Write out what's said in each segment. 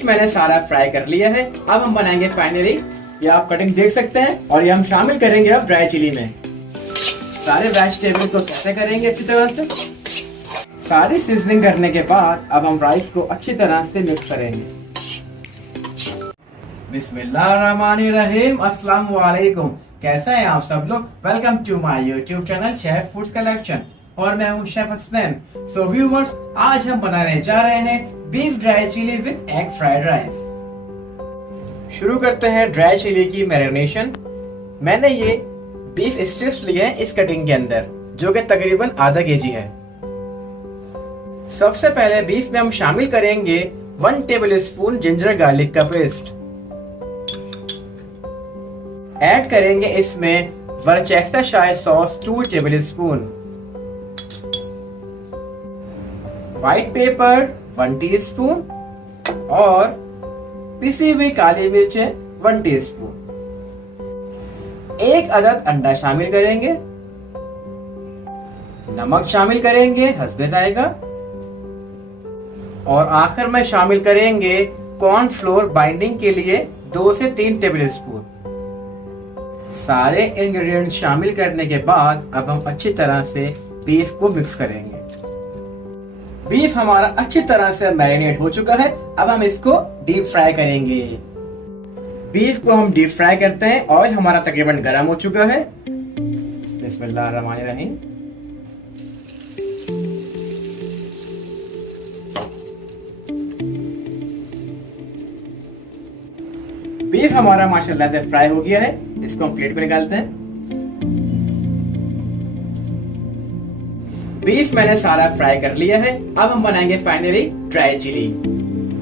Beef मैंने सारा fry कर लिया है। अब हम बनाएंगे फाइनली, ये आप कटिंग देख सकते हैं, और ये हम शामिल करेंगे अब ड्राई चिली में। सारे वेजिटेबल को सौटे करेंगे अच्छी तरह से। सारी सीजनिंग करने के बाद अब हम राइस को अच्छी तरह से मिक्स करेंगे। बिस्मिल्लाहिर्रहमानिर्रहीम, अस्सलाम वालेकुम। कैसा है आप सब लोग? Welcome to my YouTube channel chef foods collection, और मैं हूँ शेफ हसनैन। सो व्यूअर्स, आज हम बनाने जा रहे हैं beef dry chilli with egg fried rice. शुरू करते हैं ड्राई चिली की मैरिनेशन। मैंने ये बीफ स्ट्रिप्स लिए हैं इस कटिंग के अंदर, जो कि तकरीबन आधा केजी है। सबसे पहले बीफ में हम शामिल करेंगे 1 टेबलस्पून जिंजर गार्लिक का पेस्ट। ऐड करेंगे इसमें Worcestershire sauce 2 tablespoon, white paper 1 teaspoon और पिसी हुई काली मिर्चें 1 टीस्पून। 1 अदद अंडा शामिल करेंगे। नमक शामिल करेंगे हस्बे जायका, और आखिर में शामिल करेंगे कॉर्नफ्लोर बाइंडिंग के लिए 2 से 3 टेबलस्पून। सारे इंग्रेडिएंट्स शामिल करने के बाद अब हम अच्छी तरह से बीफ को मिक्स करेंगे। बीफ हमारा अच्छी तरह से मैरिनेट हो चुका है। अब हम इसको डीप फ्राई करेंगे। बीफ को हम डीप फ्राई करते हैं। ऑयल हमारा तकरीबन गर्म हो चुका है। बिस्मिल्लाहिर्रहमानिर्रहीम। बीफ हमारा माशाल्लाह से फ्राई हो गया है। इसको हम प्लेट में निकालते हैं। बीफ मैंने सारा फ्राई कर लिया है। अब हम बनाएंगे फाइनली ड्राई चिली।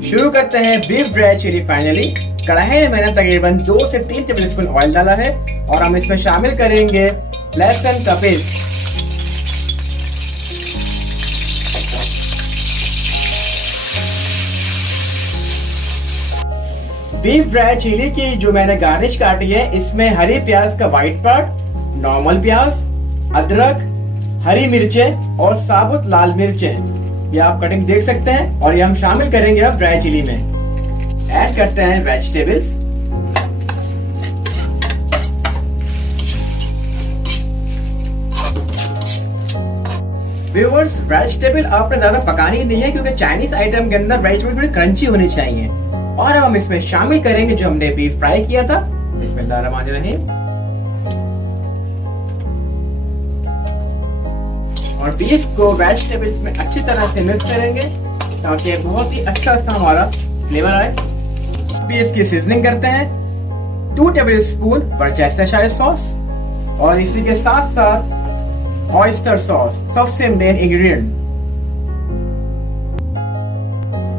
शुरू करते हैं बीफ ड्राई चिली फाइनली। कढ़ाई में मैंने तकरीबन 2 से 3 टेबलस्पून ऑयल डाला है, और हम इसमें शामिल करेंगे लहसुन का पेस्ट। बीफ ड्राई चिली की जो मैंने गार्निश काटी है, इसमें हरी प्याज का व्हाइट पार्ट, नॉर्मल प्याज, अदरक, हरी मिर्चें और साबुत लाल मिर्चें, ये आप कटिंग देख सकते हैं, और ये हम शामिल करेंगे अब ड्राई चिली में। ऐड करते हैं वेजिटेबल्स। व्यूअर्स, वेजिटेबल आपने ज्यादा पकानी नहीं है, क्योंकि चाइनीज आइटम के अंदर वेजिटेबल थोड़ी क्रंची होनी चाहिए। और अब हम इसमें शामिल करेंगे जो हमने बीफ फ्राई किया था। बिस्मिल्लाहिर्रहमानिर्रहीम। और बीफ को वेजिटेबल्स में अच्छी तरह से मिक्स करेंगे, ताकि बहुत ही अच्छा सा हमारा फ्लेवर आए। बीफ की सीजनिंग करते हैं। 2 टेबलस्पून वर्सेस्टरशायर सॉस, और इसी के साथ साथ ऑयस्टर सॉस, सबसे मेन इंग्रेडिएंट।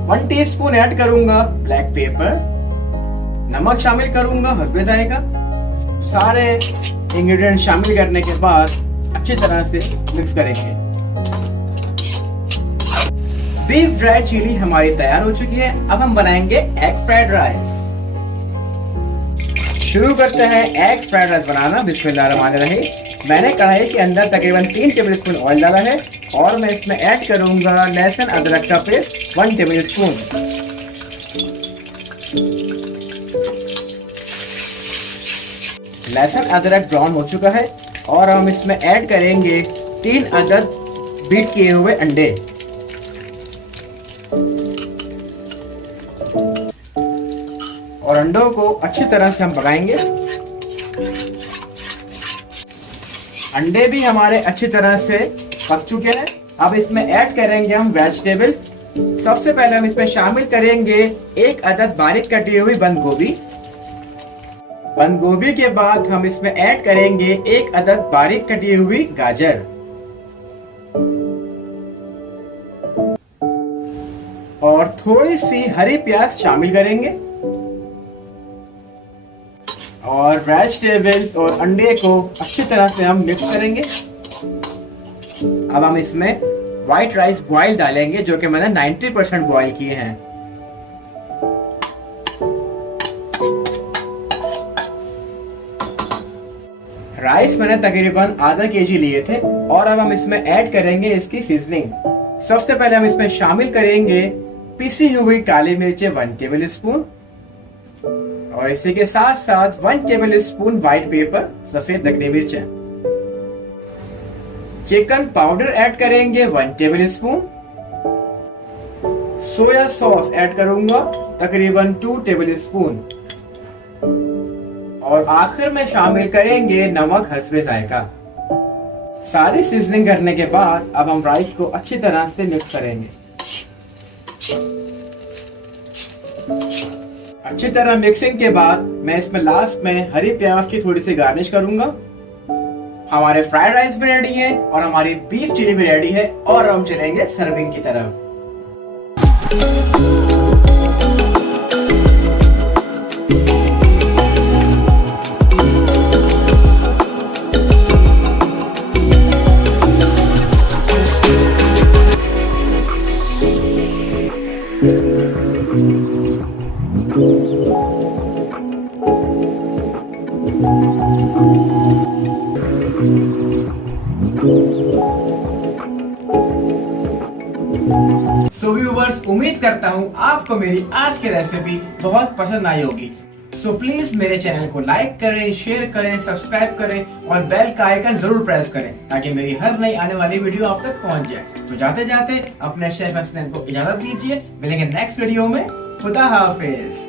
1 टीस्पून ऐड करूंगा ब्लैक पेपर। नमक शामिल करूंगा हस्बे जायका। सारे इंग्रेडिएंट शामिल करने के बाद अच्छी तरह से मिक्स करेंगे। बीफ ड्राई चिली हमारी तैयार हो चुकी है। अब हम बनाएंगे एग फ्राइड राइस। शुरू करते हैं एग फ्राइड राइस बनाना। बिस्मिल्लाहिर्रहमानिर्रहीम। मैंने कढ़ाई के अंदर तकरीबन 3 टेबलस्पून ऑयल डाला है, और मैं इसमें ऐड करूंगा लहसुन अदरक का पेस्ट 1 टेबलस्पून। लहसुन अदरक ब्राउन हो चुका है, और हम इसमें ऐड करेंगे 3 अदद बीट किए हुए अंडे। और अंडों को अच्छी तरह से हम पकाएंगे। अंडे भी हमारे अच्छी तरह से पक चुके हैं। अब इसमें ऐड करेंगे हम वेजिटेबल। सबसे पहले हम इसमें शामिल करेंगे 1 अदद बारीक कटी हुई बंद गोभी। बंद गोभी के बाद हम इसमें ऐड करेंगे 1 अदद बारीक कटी हुई गाजर, और थोड़ी सी हरी प्याज शामिल करेंगे। और वेजिटेबल्स और अंडे को अच्छी तरह से हम मिक्स करेंगे। अब हम इसमें व्हाइट राइस बॉयल डालेंगे, जो कि मैंने 90% बॉयल किए हैं। राइस मैंने तकरीबन आधा केजी लिए थे, और अब हम इसमें ऐड करेंगे इसकी सीजनिंग। सबसे पहले हम इसमें शामिल करेंगे पिसी हुई काली मिर्चें 1 टेबल स्पून, और इसी के साथ साथ 1 टेबल स्पून व्हाइट पेपर, सफेद नकली मिर्चें। चिकन पाउडर ऐड करेंगे 1 table spoon. Soya sauce add करूंगा तकरीबन 2 टेबल स्पून, और आखिर में शामिल करेंगे नमक हस्बे जायका। सारी सीजनिंग करने के बाद अब हम राइस को अच्छी तरह से मिक्स करेंगे। अच्छी तरह मिक्सिंग के बाद मैं इसमें लास्ट में हरी प्याज की थोड़ी सी गार्निश करूंगा। हमारे फ्राइड राइस भी रेडी है और हमारी बीफ चिली भी रेडी है, और हम चलेंगे सर्विंग की तरफ। सो व्यूवर्स, उम्मीद करता हूँ आपको मेरी आज की रेसिपी बहुत पसंद आई होगी। सो प्लीज मेरे चैनल को लाइक करें, शेयर करें, सब्सक्राइब करें और बेल का आइकन जरूर प्रेस करें ताकि मेरी हर नई आने वाली वीडियो आप तक पहुंच जाए। तो जाते जाते अपने शेफ हसनैन को इजाजत दीजिए, मिलेंगे नेक्स्ट वीडियो में। खुदा हाफिज।